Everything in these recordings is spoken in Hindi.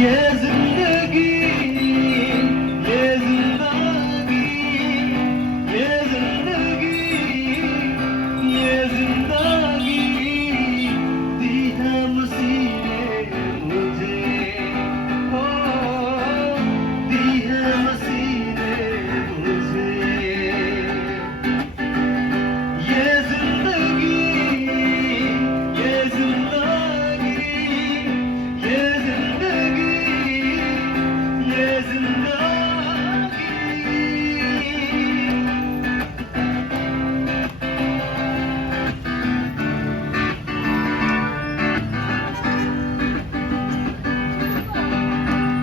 ये जिंदगी ये जिंदगी ये जिंदगी ये जिंदगी दी है मसीह ने मुझे, हो दी है मसीह ने मुझे। ये जिंदगी ये जिंदगी ये जिंदगी ये जिंदगी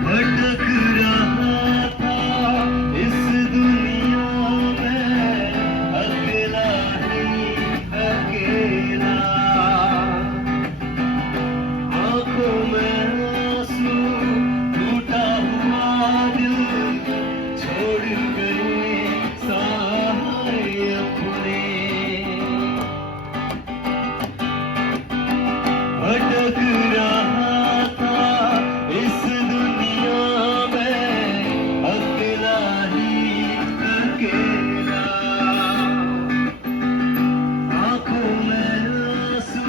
भटक रहा था इस दुनिया में अकेला ही अकेला, आंखों में आंसू टूटा हुआ दिल छोड़ गए सारे अपने। भटक रहा था इस दुनिया में अकेला ही अकेला, आंखों में आंसू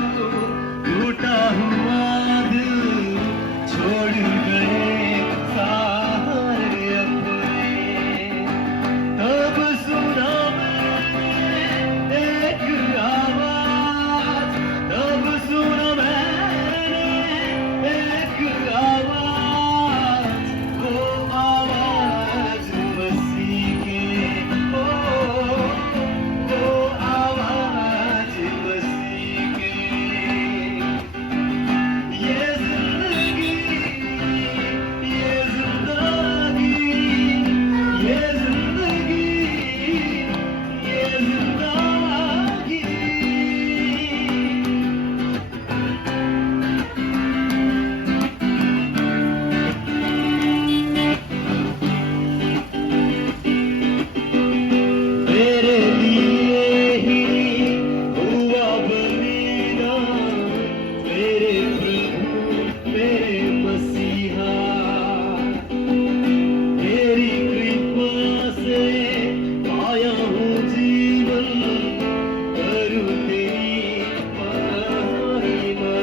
टूटा हुआ दिल छोड़ गए सारे अपने। तब सुना मैंने एक आवाज, तब सुना मैंने एक आवाज, वो आवाज मसीह के, वो आवाज मसीह के। ये जिंदगी ये जिंदगी ये जिंदगी ये जिंदगी। मेरे लिए ही हुआ बलिदान, मेरे प्रभु मेरे मसीहा। तेरी कृपा से पाया हूँ जीवन, करूँ तेरी महिमा।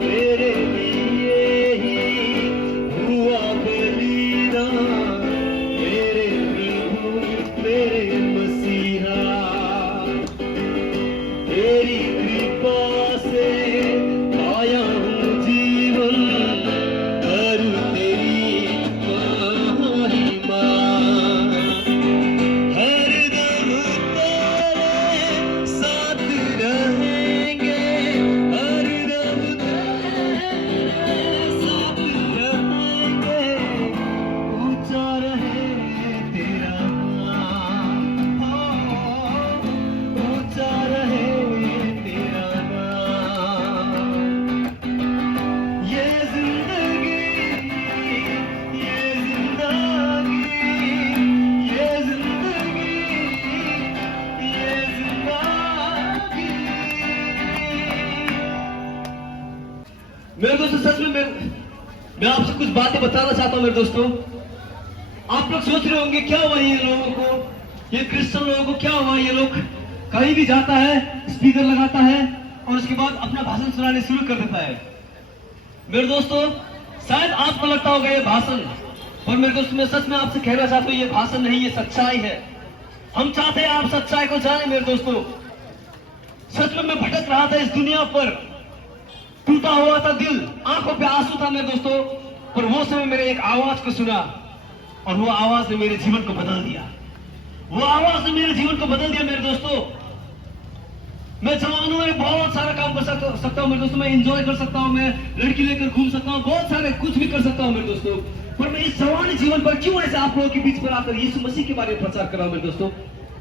मेरे लिए ही हुआ बलिदान, मेरे प्रभु मेरे मसीहा। तेरी कृपा से पाया हूँ जीवन, करूँ तेरी महिमा। हरदम तेरे साथ रहेंगे, हरदम तेरे साथ रहेंगे। ऊंचा रहे तेरा नाम, ऊंचा रहे तेरा नाम। ये जिंदगी ये जिंदगी ये जिंदगी ये जिंदगी। मेरे दोस्तों, सच में मैं आपसे कुछ बातें बताना चाहता हूं मेरे दोस्तों। आप लोग सोच रहे होंगे क्या हुआ ये लोगों को, ये क्रिश्चियन लोगों को क्या हुआ। ये लोग कहीं भी जाता है, स्पीकर लगाता है और उसके बाद अपना भाषण सुनाने शुरू कर देता है। मेरे दोस्तों, शायद आपको लगता होगा ये भाषण, पर मेरे दोस्तों मैं सच में आपसे कहना चाहता हूँ ये भाषण नहीं, ये सच्चाई है। हम चाहते हैं आप सच्चाई को जाने मेरे दोस्तों। सच में मैं भटक रहा था इस दुनिया पर, टूटा हुआ था दिल, आंखों पे आंसू था मेरे दोस्तों। पर वो समय मैंने एक आवाज को सुना और वो आवाज ने मेरे जीवन को बदल दिया। वो आवाज ने मेरे जीवन को बदल दिया मेरे दोस्तों। मैं जवानों में बहुत सारा काम कर सकता हूँ मेरे दोस्तों। मैं एंजॉय कर सकता हूँ, मैं लड़की लेकर घूम सकता हूँ, बहुत सारे कुछ भी कर सकता हूँ मेरे दोस्तों। पर मैं इस जवानी जीवन पर क्यों ऐसे आप लोगों के बीच पर आकर यीशु मसीह के बारे में प्रचार कर रहा हूं मेरे दोस्तों?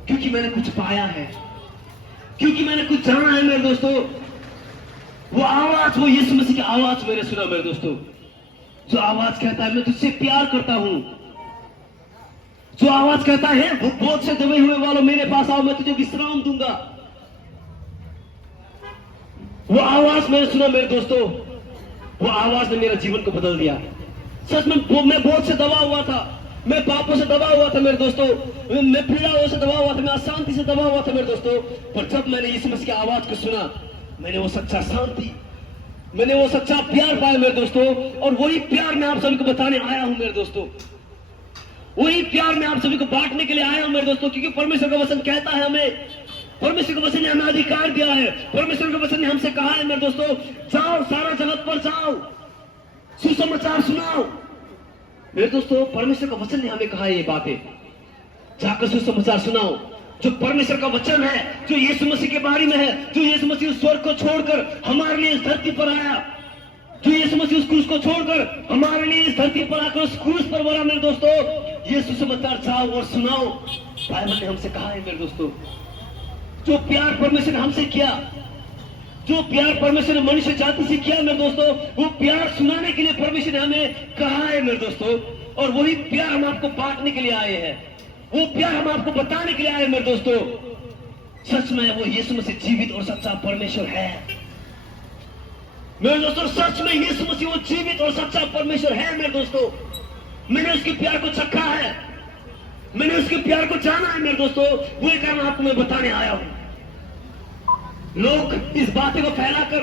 क्योंकि मैंने कुछ पाया है, क्योंकि मैंने कुछ जाना है मेरे दोस्तों। वो आवाज, वो यीशु मसीह की आवाज मैंने सुना मेरे दोस्तों, जो आवाज कहता है मैं तुझसे प्यार करता हूं, जो आवाज कहता है वो बोझ से दबे हुए वालों मेरे पास आओ, मैं तुझे विश्राम दूंगा। वो आवाज मैंने सुना मेरे दोस्तों, वो आवाज ने मेरा जीवन को बदल दिया। सच में मैं बोझ से दबा हुआ था, मैं पापों से दबा हुआ था मेरे दोस्तों, मैं पीड़ाओं से दबा हुआ था, मैं अशांति से दबा हुआ था मेरे दोस्तों। पर जब मैंने यीशु मसीह की आवाज को सुना, मैंने वो सच्चा शांति, मैंने वो सच्चा प्यार पाया मेरे दोस्तों। और वही प्यार मैं आप सभी को बताने आया हूं मेरे दोस्तों, वही प्यार मैं आप सभी को बांटने के लिए आया हूं मेरे दोस्तों। क्योंकि परमेश्वर का वचन कहता है हमें, परमेश्वर के वचन ने हमें अधिकार दिया है, परमेश्वर के वचन ने हमसे कहा है मेरे दोस्तों, जाओ सारा जगत पर जाओ, सुसमाचार सुनाओ। मेरे दोस्तों परमेश्वर का वचन ने हमें कहा है ये बातें, जाकर सुसमाचार सुनाओ। जो परमेश्वर का वचन है, जो यीशु मसीह के बारे में है, जो यीशु मसीह उस स्वर्ग को छोड़कर हमारे लिए इस धरती पर आया, जो यीशु मसीह उस क्रूस को छोड़कर हमारे लिए इस धरती पर आकर उस क्रूस पर मरा मेरे दोस्तों, ये सुसमाचार जाओ और सुनाओ। बाइबल ने हमसे कहा है मेरे दोस्तों, जो प्यार परमेश्वर ने हमसे किया, जो प्यार परमेश्वर ने मनुष्य जाति से किया मेरे दोस्तों, वो प्यार सुनाने के लिए परमेश्वर ने हमें कहा है मेरे दोस्तों। और वही प्यार हम आपको बांटने के लिए आए हैं, वो प्यार हम आपको बताने के लिए आए मेरे दोस्तों। सच में वो यीशु मसीह जीवित और सच्चा परमेश्वर है मेरे दोस्तों, सच में यीशु मसीह वो जीवित और सच्चा परमेश्वर है मेरे दोस्तों। मैंने उसके प्यार को चखा है, मैंने उसके प्यार को जाना है मेरे दोस्तों, वही कारण आपको मैं बताने आया हूं। लोग इस बातें को फैला कर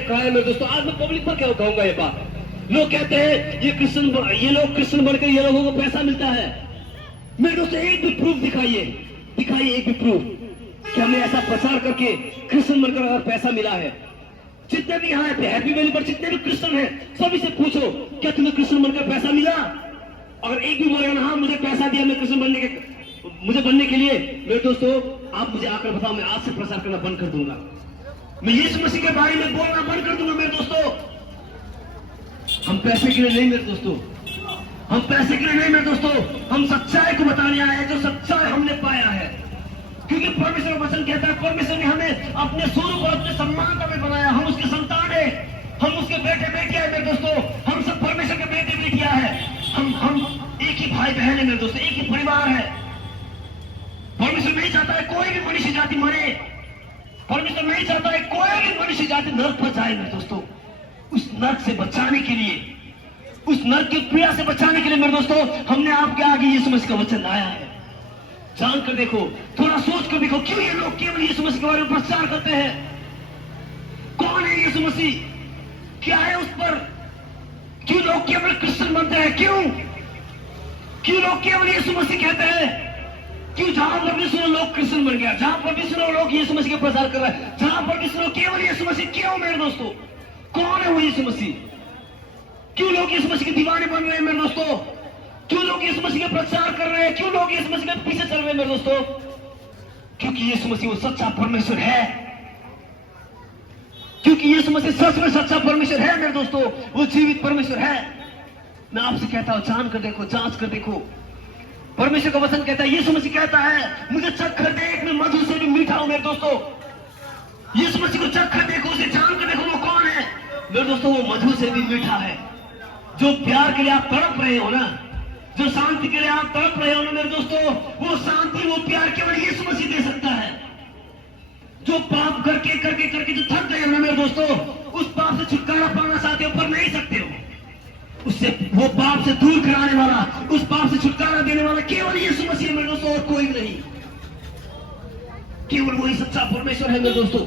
कहा है मेरे दोस्तों, आज मैं पब्लिक पर क्या कहूंगा ये बात। लोग कहते हैं ये लोग क्रिश्चियन बनकर ये लोगों को पैसा मिलता है। मेरे दोस्तों एक भी प्रूफ दिखाइए एक भी प्रूफ कि हमें ऐसा प्रचार करके क्रिश्चियन बनकर अगर पैसा मिला है। जितने भी यहाँ पे हैप्पी वैली पर जितने भी क्रिश्चियन हैं, सभी से पूछो क्या तुम्हें क्रिश्चियन बनकर पैसा मिला? अगर एक भी बोलेगा ना हाँ मुझे पैसा दिया मैं क्रिश्चियन बनने के लिए, मेरे दोस्तों आप मुझे आकर बताओ, मैं आज से प्रचार करना बंद कर दूंगा, मैं यीशु मसीह के बारे में बोलना बंद कर दूंगा मेरे दोस्तों। हम पैसे के लिए नहीं मेरे दोस्तों, हम पैसे के लिए नहीं मेरे दोस्तों, हम सच्चाई को बताने आए हैं, जो सच्चाई हमने पाया है। क्योंकि परमेश्वर का वचन कहता है, परमेश्वर ने हमें अपने स्वरूप और अपने सम्मान में बनाया, हम उसके संतान है, हम उसके बेटे बेटियां है मेरे दोस्तों, हम सब परमेश्वर के बेटे बेटियां हैं, हम एक ही भाई बहन है मेरे दोस्तों, एक ही परिवार है। परमेश्वर नहीं चाहता है कोई भी मनुष्य जाति मरे, परमेश्वर नहीं चाहता है कोई भी मनुष्य जाति नरक पर जाए मेरे दोस्तों। उस नरक से बचाने के लिए, उस नरक की पीड़ा से बचाने के लिए मेरे दोस्तों, हमने आपके आगे यीशु मसीह का वचन लाया है। जान कर देखो, थोड़ा सोच कर देखो, क्यों ये लोग केवल यीशु मसीह के बारे में प्रचार करते हैं? कौन है यीशु मसीह? क्या है उस पर? क्यों लोग केवल क्रिश्चियन बनते हैं? क्यों लोग केवल यीशु मसीह कहते हैं? क्यों जहां पर भी सुनो लोग क्रिश्चियन बन गया, जहां पर भी सुनो लोग यीशु मसीह का प्रचार कर रहे हैं, जहां पर भी सुनो केवल यीशु मसीह। क्यों मेरे दोस्तों? कौन है वो यीशु मसीह? क्यों लोग यीशु मसीह के दीवाने बन रहे हैं मेरे दोस्तों? क्यों लोग यीशु मसीह का प्रचार कर रहे हैं? क्यों लोग यीशु मसीह के पीछे चल रहे हैं मेरे दोस्तों? क्योंकि यीशु मसीह वो सच्चा परमेश्वर है, क्योंकि यीशु मसीह सच में सच्चा परमेश्वर है मेरे दोस्तों, वो जीवित परमेश्वर है। मैं आपसे कहता हूं, जान कर देखो, जांच कर देखो। परमेश्वर का वचन कहता है, यीशु मसीह कहता है, मुझे चखकर देख, मैं मधु से भी मीठा हूं मेरे दोस्तों। यीशु मसीह को चखकर देखो, उसे जान कर देखो, वो कौन है मेरे दोस्तों? वो मधु से भी मीठा है। जो प्यार के लिए आप तड़प रहे हो ना, जो शांति के लिए आप तड़प रहे हो ना मेरे दोस्तों, वो शांति, वो प्यार केवल यीशु मसीह दे सकता है। जो पाप करके जो थक गए हो ना मेरे दोस्तों, उस पाप से छुटकारा पाना चाहते हो पर नहीं सकते हो, उससे वो पाप से दूर कराने वाला, उस पाप से छुटकारा देने वाला केवल यीशु मसीह मेरे दोस्तों, और कोई नहीं। केवल वही सच्चा परमेश्वर है मेरे दोस्तों,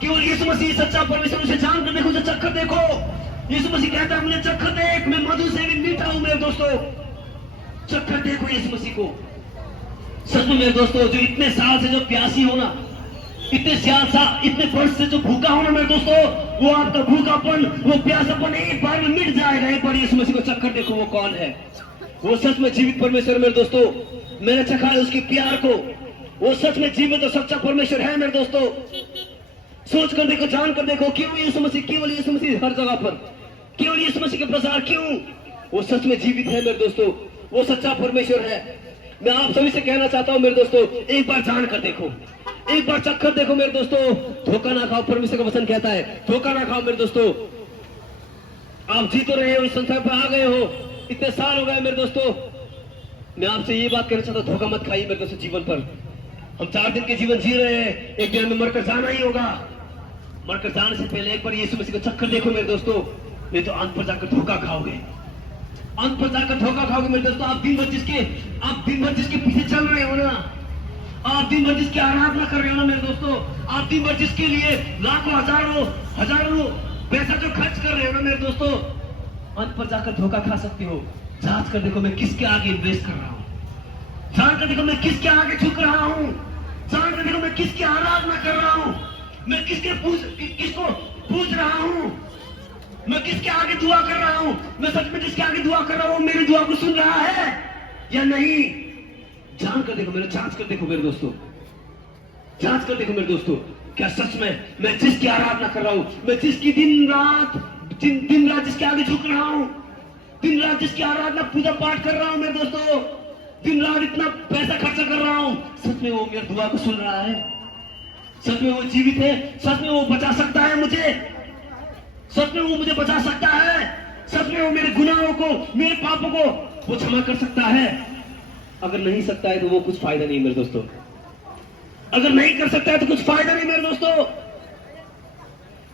केवल यीशु मसीह सच्चा परमेश्वर। उसे जान कर देखो, उसे चखकर देखो। यीशु मसीह कहता है, मुझे चखकर देख, मैं मधु से भी मीठा हूं मेरे दोस्तों। चखकर देखो यीशु मसीह को। सच में मेरे दोस्तों, जो इतने साल से जो प्यासी हो ना, इतने वर्ष से जो भूखा हो ना मेरे दोस्तों, वो आपका भूखापन, वो प्यासापन एक बार में मिट जाएगा। एक बार यीशु मसीह को चखकर देखो, वो कौन है? वो सच में जीवित परमेश्वर मेरे दोस्तों। मैंने चखा है उसके प्यार को, वो सच में जीवित और सच्चा परमेश्वर है मेरे दोस्तों। सोच कर देखो, जान कर देखो, क्यों यीशु मसीह, केवल यीशु मसीह हर जगह पर, केवल यीशु मसीह के प्रचार क्यों? वो सच में जीवित है मेरे दोस्तों, वो सच्चा परमेश्वर है। मैं आप सभी से कहना चाहता हूं मेरे दोस्तों, एक बार जान कर देखो, एक बार चक्कर देखो मेरे दोस्तों। धोखा ना खाओ, परमेश्वर का वचन कहता है, धोखा ना खाओ मेरे दोस्तों। आप जी तो रहे हो, इस संसार पर आ गए हो, इतने साल हो गए मेरे दोस्तों। मैं आपसे ये बात कहना चाहता हूं, धोखा मत खाइए मेरे दोस्तों। जीवन पर हम 4 दिन के जीवन जी रहे हैं, एक दिन में मरकर जाना ही होगा। मरकर जाने से पहले एक बार यीशु मसीह का चक्कर देखो मेरे दोस्तों, नहीं तो अंत पर जाकर धोखा खाओगे। अंत पर जाकर धोखा खाओगे मेरे दोस्तों। आप दिन भर जिसके पीछे चल रहे हो ना, आप दिन भर जिसकी आराधना कर रहे हो ना मेरे दोस्तों, आप दिन भर जिसके लिए लाखों हजारों पैसा जो खर्च कर रहे हो ना मेरे दोस्तों, अंत पर जाकर धोखा खा सकते हो। जांच कर देखो मैं किसके आगे इन्वेस्ट कर रहा हूं, जांच कर देखो मैं किसके आगे झुक रहा हूं, जांच कर देखो मैं किसकी आराधना कर रहा हूं, मैं किसको पूछ रहा हूं, मैं किसके आगे दुआ कर रहा हूं, मैं सच में जिसके आगे दुआ कर रहा हूं मेरी दुआ को सुन रहा है या नहीं। जांच कर देखो जांच कर देखो मेरे दोस्तों, जांच कर देखो मेरे दोस्तों, क्या सच में मैं जिसकी आराधना कर रहा हूं, मैं जिसकी दिन रात जिसके आगे झुक रहा हूं, दिन रात जिसकी आराधना पूजा पाठ कर रहा हूं मेरे दोस्तों, दिन रात इतना पैसा खर्चा कर रहा हूं, सच में वो मेरी दुआ को सुन रहा है, सच में वो जीवित है, सच में वो बचा सकता है मुझे, सच में वो मुझे बचा सकता है, सच में वो मेरे गुनाहों को, मेरे पापों को वो क्षमा कर सकता है। अगर नहीं सकता है तो वो कुछ फायदा नहीं मेरे दोस्तों, अगर नहीं कर सकता है तो कुछ फायदा नहीं मेरे दोस्तों।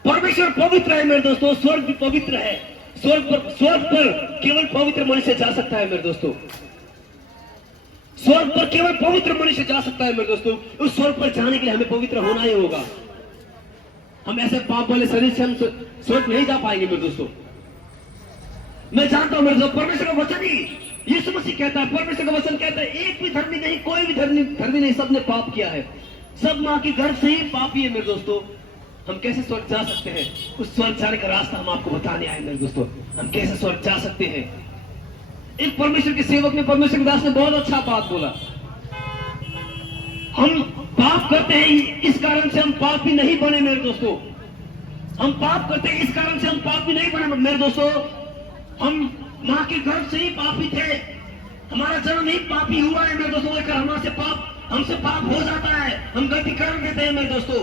परमेश्वर पवित्र है मेरे दोस्तों, स्वर्ग भी पवित्र है, स्वर्ग पर केवल पवित्र मनुष्य जा सकता है मेरे दोस्तों, स्वर्ग पर केवल पवित्र मनुष्य जा सकता है मेरे दोस्तों। उस स्वर्ग पर जाने के लिए हमें पवित्र होना ही होगा। हम ऐसे पाप वाले शरीर से हम स्वर्ग नहीं जा पाएंगे मेरे दोस्तों। मैं जानता हूं मेरे दोस्तों, परमेश्वर का वचन ही यीशु मसीह कहता है, परमेश्वर का वचन कहता है एक भी धर्मी नहीं, कोई भी धर्मी नहीं, सबने पाप किया है, सब मां के गर्भ से ही पापी है मेरे दोस्तों। हम कैसे स्वर्ग जा सकते हैं? उस स्वर्ग जाने का रास्ता हम आपको बताने आए मेरे दोस्तों, हम कैसे स्वर्ग जा सकते हैं। एक परमेश्वर के सेवक ने, परमेश्वर के दास ने बहुत अच्छा बात बोला, हम पाप करते हैं इस कारण से हम पापी नहीं बने मेरे दोस्तों, हम पाप करते हैं इस कारण से हम पापी नहीं बने मेरे दोस्तों। हम मां के गर्भ से ही पापी थे, हमारा जन्म ही पापी हुआ है मेरे दोस्तों, लेकर हमसे पाप हो जाता है, हम गलती कर देते हैं मेरे दोस्तों।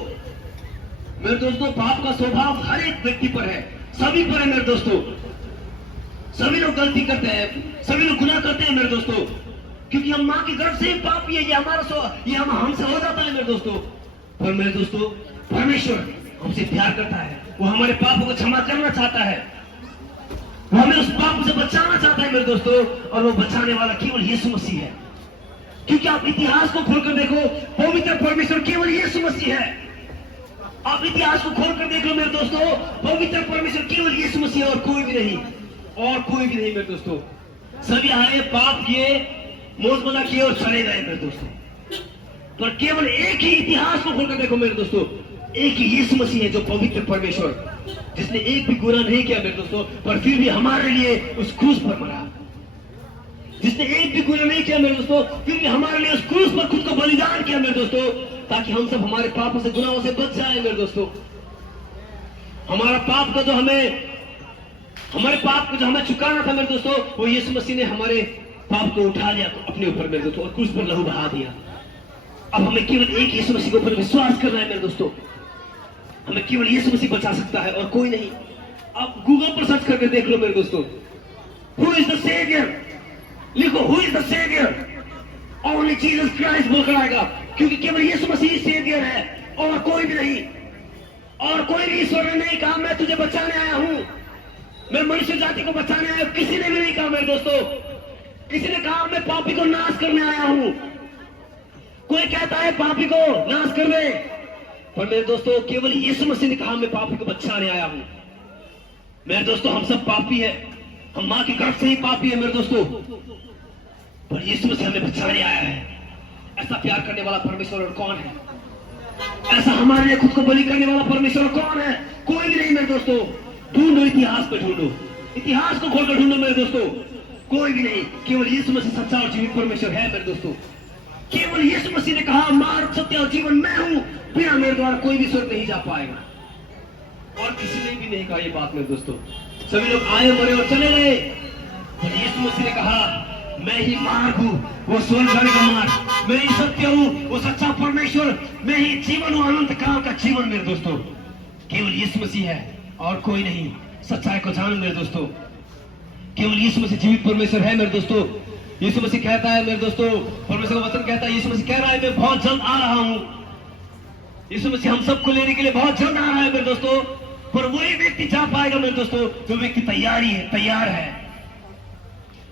मेरे दोस्तों पाप का स्वभाव हर एक व्यक्ति पर है, सभी पर है मेरे दोस्तों, सभी लोग गलती करते हैं, सभी लोग गुनाह करते हैं मेरे दोस्तों, क्योंकि हम मां के गर्भ से ही पापी है, ये हमसे हो जाता है मेरे दोस्तों। पर मेरे दोस्तों परमेश्वर हमसे प्यार करता है, वो हमारे पापों को क्षमा करना चाहता है, वो हमें उस पाप से बचाना चाहता है मेरे दोस्तों, और वो बचाने वाला केवल यीशु मसीह है। क्योंकि आप इतिहास को खोलकर देखो, पवित्र परमेश्वर केवल यीशु मसीह है। आप इतिहास को खोलकर देख लो मेरे दोस्तों, पवित्र परमेश्वर केवल यीशु मसीह है और कोई भी नहीं, और कोई भी नहीं मेरे दोस्तों। सभी आए, पाप किए, मौज मजा किए और चले गए मेरे दोस्तों, पर केवल एक ही इतिहास को खोलकर देखो मेरे दोस्तों, एक ही यीशु मसीह है जो पवित्र परमेश्वर, जिसने एक भी गुनाह नहीं किया मेरे दोस्तों, पर फिर भी हमारे लिए उस क्रूस पर मरा, जिसने एक भी गुनाह नहीं किया मेरे दोस्तों, फिर भी हमारे लिए उस क्रूस पर खुद को बलिदान किया मेरे दोस्तों, ताकि हम सब हमारे पापों से, गुनाहों से बच जाए मेरे दोस्तों। हमारे पाप को जो हमें चुकाना था मेरे दोस्तों, वो यीशु मसीह ने हमारे पाप को उठा लिया अपने ऊपर मेरे दोस्तों, और क्रूस पर लहू बहा दिया। अब हमें केवल एक यीशु मसीह के ऊपर विश्वास करना है मेरे दोस्तों, हमें केवल यीशु मसीह बचा सकता है और कोई नहीं। आप गूगल पर सर्च करके देख लो मेरे दोस्तों, हु इज द सेवियर, लिखो who is the saviour, only Jesus Christ बोलकर आएगा, क्योंकि केवल यीशु मसीह सेवियर है और कोई भी नहीं। और कोई भी ईश्वर ने नहीं कहा मैं तुझे बचाने आया हूं, मैं मनुष्य जाति को बचाने आया हूं, किसी ने भी नहीं कहा मेरे दोस्तों। किसी ने कहा मैं पापी को नाश करने आया हूं, कोई कहता है पापी को नाश करने, पर मेरे दोस्तों केवल यीशु मसीह ने कहा मैं पापी को बचाने आया हूं। मेरे दोस्तों हम सब पापी है, हम मां के गर्भ से ही पापी है मेरे दोस्तों, पर यीशु मसीह हमें बचाने आया है। ऐसा प्यार करने वाला परमेश्वर और कौन है? ऐसा हमारे लिए खुद को बलि करने वाला परमेश्वर कौन है? कोई भी नहीं मेरे दोस्तों। ढूंढो, इतिहास पे ढूंढो, इतिहास को खोलकर ढूंढो मेरे दोस्तों, कोई भी नहीं, केवल यीशु मसीह सच्चा और जीवित परमेश्वर है मेरे दोस्तों। केवल यीशु मसीह ने कहा मार्ग, सत्य और जीवन मैं हूं, बिना मेरे द्वारा कोई भी स्वर्ग नहीं जा पाएगा। और किसी ने भी नहीं कहा ये बात मेरे दोस्तों। सभी लोग आए, मरे और चले गए, और यीशु मसीह ने कहा मैं ही मार्ग हूं, वो स्वर्ग जाने का मार्ग, मैं ही सत्य हूं, वो सच्चा परमेश्वर, मैं ही जीवन हूं, अनंत काल का जीवन मेरे दोस्तों। केवल यीशु मसीह है और कोई नहीं। सच्चाई को जानो मेरे दोस्तों, केवल यीशु मसीह जीवित परमेश्वर है मेरे दोस्तों। यीशु मसीह कहता है मेरे दोस्तों, परमेश्वर का वचन कहता है, यीशु मसीह कह रहा है मैं बहुत जल्द आ रहा हूं, यीशु मसीह हम सबको लेने के लिए बहुत जल्द आ रहा है मेरे दोस्तों। पर वही व्यक्ति जा पाएगा मेरे दोस्तों जो व्यक्ति तैयार है।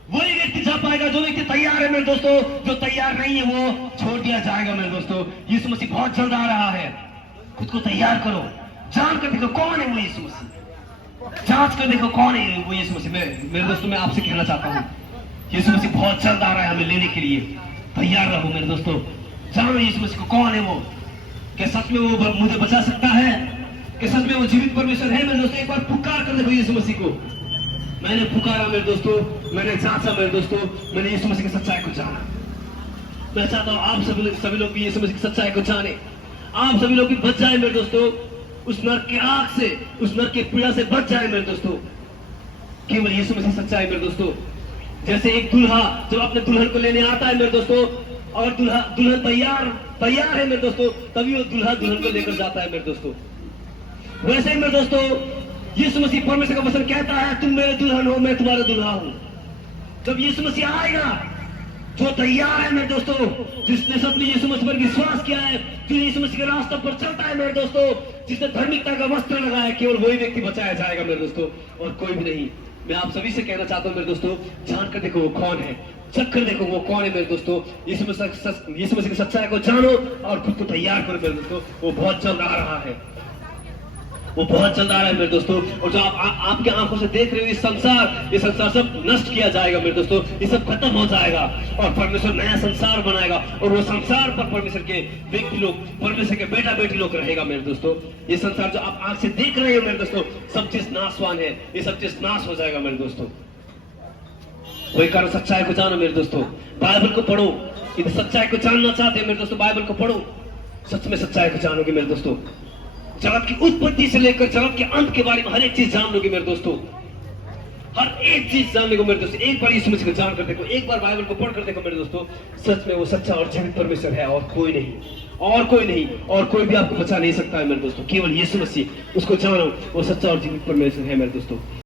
वही व्यक्ति जा पाएगा जो व्यक्ति तैयार है मेरे दोस्तों। जो तैयार नहीं है वो छोड़ दिया जाएगा मेरे दोस्तों। यीशु मसीह बहुत जल्द आ रहा है। खुद को तैयार करो, जान कर देखो कौन है वो यीशु मसीह, जांच कर देखो कौन है वो यीशु मसीह। मेरे दोस्तों मैं आपसे कहना चाहता हूँ, यीशु मसीह बहुत जल्द आ रहा है हमें लेने के लिए। तैयार रहो मेरे दोस्तों, जानो यीशु मसीह को कौन है वो। क्या सच में वो मुझे बचा सकता है? क्या सच में वो जीवित परमेश्वर है मेरे दोस्तों? एक बार पुकार कर देखो यीशु मसीह को। मैंने पुकारा मेरे दोस्तों, मैंने जांचा मेरे दोस्तों, मैंने यीशु मसीह की सच्चाई को जाना। मैं चाहता हूँ आप सभी लोग भी यीशु मसीह की सच्चाई को जाने। आप सभी लोग भी बच जाए मेरे दोस्तों, उस नरक की आग से, उस नरक की पीड़ा से बच जाए मेरे दोस्तों। केवल यीशु मसीह सच्चाई मेरे दोस्तों। जैसे एक दूल्हा जब अपने दुल्हन को लेने आता है मेरे दोस्तों, और दुल्हन तैयार है मेरे दोस्तों, तभी वो दूल्हा दुल्हन को लेकर जाता है मेरे दोस्तों। वैसे ही मेरे दोस्तों यीशु मसीह परमेश्वर का वचन कहता है, तुम मेरे दुल्हन हो, मैं तुम्हारा दूल्हा हूं। जब यीशु मसीह आएगा, जो तैयार है मेरे दोस्तों, जिसने सच में यीशु मसीह पर विश्वास किया है, जो यीशु मसीह के रास्ते पर चलता है मेरे दोस्तों, जिसने धार्मिकता का वस्त्र लगाया, केवल वही व्यक्ति बचाया जाएगा मेरे दोस्तों, और कोई भी नहीं। मैं आप सभी से कहना चाहता हूं मेरे दोस्तों, जानकर देखो वो कौन है, चक्कर देखो वो कौन है मेरे दोस्तों। यीशु मसीह की सच्चाई को जानो और खुद को तैयार करो मेरे दोस्तों। वो बहुत जल्द आ रहा है, वो बहुत जल्द आ रहा है मेरे दोस्तों। और जो आपके आंखों से देख रहे हो ये संसार सब नष्ट किया जाएगा मेरे दोस्तों। ये सब खत्म हो जाएगा और परमेश्वर नया संसार बनाएगा, और वो संसार पर परमेश्वर के व्यक्ति लोग, परमेश्वर के बेटा बेटी लोग रहेगा मेरे दोस्तों। ये संसार जो आप आंख से देख रहे हो मेरे दोस्तों, सब चीज नाशवान है, ये सब चीज नाश हो जाएगा मेरे दोस्तों। वही कारण सच्चाई को जानो मेरे दोस्तों, बाइबल को पढ़ो। यदि सच्चाई को जानना चाहते हैं मेरे दोस्तों, बाइबल को पढ़ो, सच में सच्चाई को जानोगे मेरे दोस्तों। जगत की उत्पत्ति से लेकर जगत के अंत के बारे में हर एक चीज जान लोगे मेरे दोस्तों, हर एक चीज जान लोगे मेरे दोस्तों। एक बार यीशु मसीह को जान कर देखो, एक बार बाइबल को पढ़ कर देखो मेरे दोस्तों, सच में वो सच्चा और जीवित परमेश्वर है, और कोई नहीं, और कोई नहीं, और कोई भी आपको बचा नहीं सकता है मेरे दोस्तों। केवल यीशु मसीह, उसको जानो, वो सच्चा और जीवित परमेश्वर है मेरे दोस्तों।